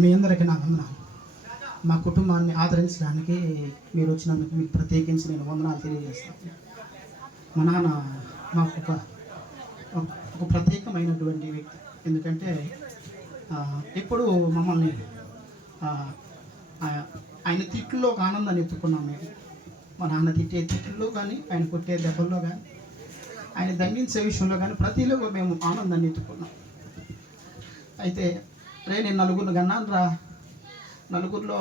మీ అందరికీ నా వందనాలు. మా కుటుంబాన్ని ఆదరించడానికి మీరు వచ్చినందుకు మీకు ప్రత్యేకించి నేను వందనాలు తెలియజేస్తాను. మా నాన్న మాకు ఒక ప్రత్యేకమైనటువంటి వ్యక్తి. ఎందుకంటే ఎప్పుడు మమ్మల్ని ఆయన తిట్టుల్లో ఒక ఆనందాన్ని ఎత్తుకున్నాం మేము. మా నాన్న తిట్టే తిట్టుల్లో కానీ, ఆయన కొట్టే దెబ్బల్లో కానీ, ఆయన దండించే విషయంలో కానీ ప్రతిలో మేము ఆనందాన్ని ఎత్తుకున్నాం. అయితే నేను నలుగురిని కన్నాను రా, నలుగురిలో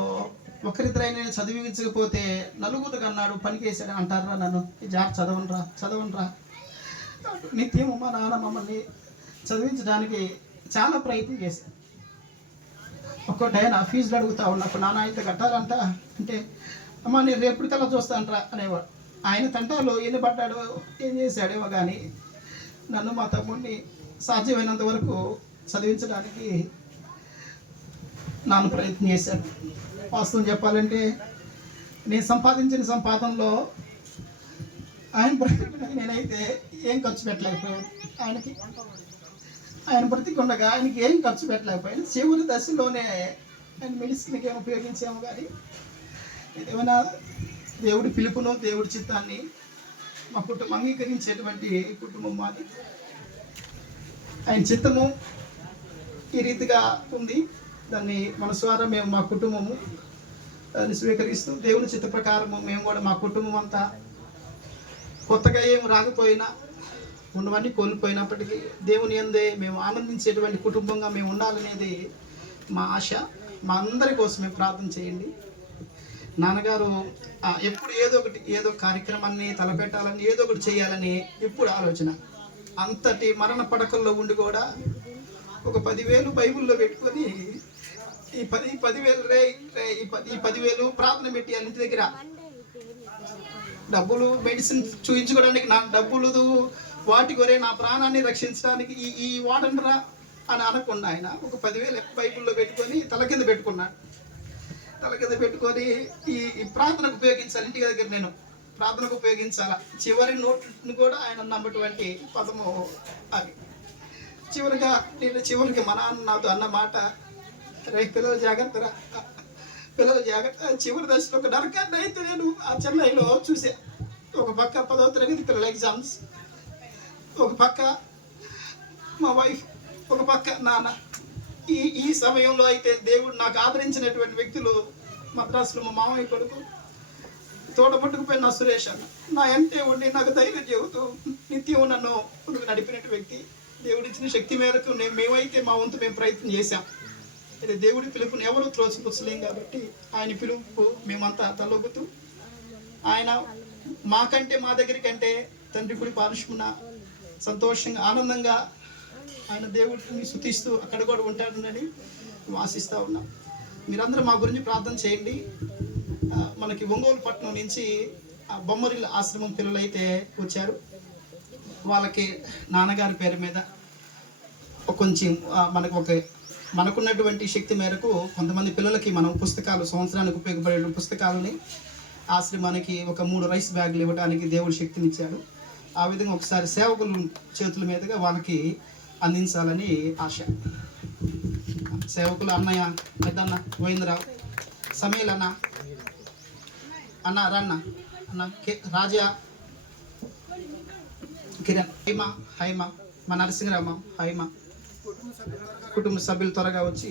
ఒకరిద్దరైనా నేను చదివించకపోతే నలుగురు కన్నాడు పనికి వేసాడు అంటారా నన్ను. చదవనరా నిత్యము మా నాన్న మమ్మల్ని చదివించడానికి చాలా ప్రయత్నం చేశాను. ఒక్కొక్కటైనా ఫీజులు అడుగుతా ఉన్నప్పుడు నాన్న అయితే కట్టాలంట అంటే అమ్మ నేను రేపటికల్లా చూస్తానరా అనేవాడు. ఆయన తంటాలో ఎన్ని పడ్డాడో ఏం చేశాడేమో కానీ నన్ను మా తమ్ముడిని సాధ్యమైనంత వరకు చదివించడానికి నాన్న ప్రయత్నం చేశాను. వాస్తవం చెప్పాలంటే నేను సంపాదించిన సంపాదనలో ఆయన బ్రతికి నేనైతే ఏం ఖర్చు పెట్టలేకపోయాను. ఆయన బ్రతికుండగా ఆయనకి ఏం ఖర్చు పెట్టలేకపోయాను. చివరి దశలోనే ఆయన మెడిసిన్కి ఏం ఉపయోగించాము. కానీ ఏమైనా దేవుడి పిలుపును, దేవుడి చిత్తాన్ని మా కుటుంబం అంగీకరించేటువంటి కుటుంబం మాది. ఆయన చిత్తము ఈ రీతిగా ఉంది. దాన్ని మనస్వారా మేము మా కుటుంబము దాన్ని స్వీకరిస్తూ దేవుని చిత్త ప్రకారము మేము కూడా మా కుటుంబం అంతా కొత్తగా ఏం రాకపోయినా ఉన్నవన్నీ కోల్పోయినప్పటికీ దేవుని యందే మేము ఆనందించేటువంటి కుటుంబంగా మేము ఉండాలనేది మా ఆశ. మా అందరి కోసం మేము ప్రార్థన చేయండి. నాన్నగారు ఎప్పుడు ఏదో కార్యక్రమాన్ని తలపెట్టాలని, ఏదో ఒకటి చేయాలని ఎప్పుడు ఆలోచన. అంతటి మరణ పడకల్లో ఉండి కూడా ఒక 10,000 బైబిల్లో పెట్టుకొని ఈ 10,000 ప్రార్థన పెట్టి ఇంటి దగ్గర డబ్బులు మెడిసిన్ చూయించుకోవడానికి నాకు డబ్బులు వాటి కొరే నా ప్రాణాన్ని రక్షించడానికి ఈ వాడండిరా అని అనకుండా ఆయన ఒక 10,000 బైబిల్లో పెట్టుకొని తల కింద పెట్టుకొని ఈ ప్రార్థనకు ఉపయోగించాలి. ఇంటి దగ్గర నేను ప్రార్థనకు ఉపయోగించాలా. చివరి నోట్ని కూడా ఆయన నమ్మటువంటి పదము అది. చివరికి మా నాన్న నాతో అన్న మాట, రే పిల్లలు జాగ్రత్త, చివరి దశలో ఒక నరకాన్ని అయితే నేను ఆ చెన్నైలో చూసా. ఒక పక్క 10వ తరగతి పిల్లల ఎగ్జామ్స్, ఒక పక్క మా వైఫ్, ఒక పక్క నాన్న. ఈ సమయంలో అయితే దేవుడు నాకు ఆదరించినటువంటి వ్యక్తులు మద్రాసులో మా మామయ్య కొడుకు, తోడపట్టుకుపోయిన నా సురేష్ అన్న, నా ఎంటే ఉండి నాకు ధైర్యం చెబుతూ నిత్యం నన్ను ముందుకు నడిపినట్టు వ్యక్తి. దేవుడిచ్చిన శక్తి మేరకు మేమైతే మా వంతు మేము ప్రయత్నం చేశాం. అయితే దేవుడి పిలుపుని ఎవరు త్రోసిపుచ్చలేం కాబట్టి ఆయన పిలుపు మేమంతా తలొగ్గుతూ, ఆయన మాకంటే మా దగ్గరికంటే తండ్రి గుడి పారుష్మున సంతోషంగా ఆనందంగా ఆయన దేవుడిని స్తుతిస్తూ అక్కడ కూడా ఉంటాడని ఆశిస్తూ ఉన్నాం. మీరందరూ మా గురించి ప్రార్థన చేయండి. మనకి ఒంగోలు పట్టణం నుంచి బొమ్మరిల్ల ఆశ్రమం పిల్లలైతే వచ్చారు. వాళ్ళకి నాన్నగారి పేరు మీద కొంచెం మనకున్నటువంటి శక్తి మేరకు కొంతమంది పిల్లలకి మనం పుస్తకాలు, సంవత్సరానికి ఉపయోగపడే పుస్తకాలని ఆశ్రమానికి ఒక 3 రైస్ బ్యాగులు ఇవ్వడానికి దేవుడు శక్తినిచ్చాడు. ఆ విధంగా ఒకసారి సేవకులు చేతుల మీదుగా వాళ్ళకి అందించాలని ఆశ. సేవకులు అన్నయ్య, పెద్దన్న గోవిందరావు, సమీల్ అన్న రన్న అన్న రాజా, కిరణ్, హైమ, మా నరసింహరామ, హైమ కుటుంబ సభ్యులు త్వరగా వచ్చి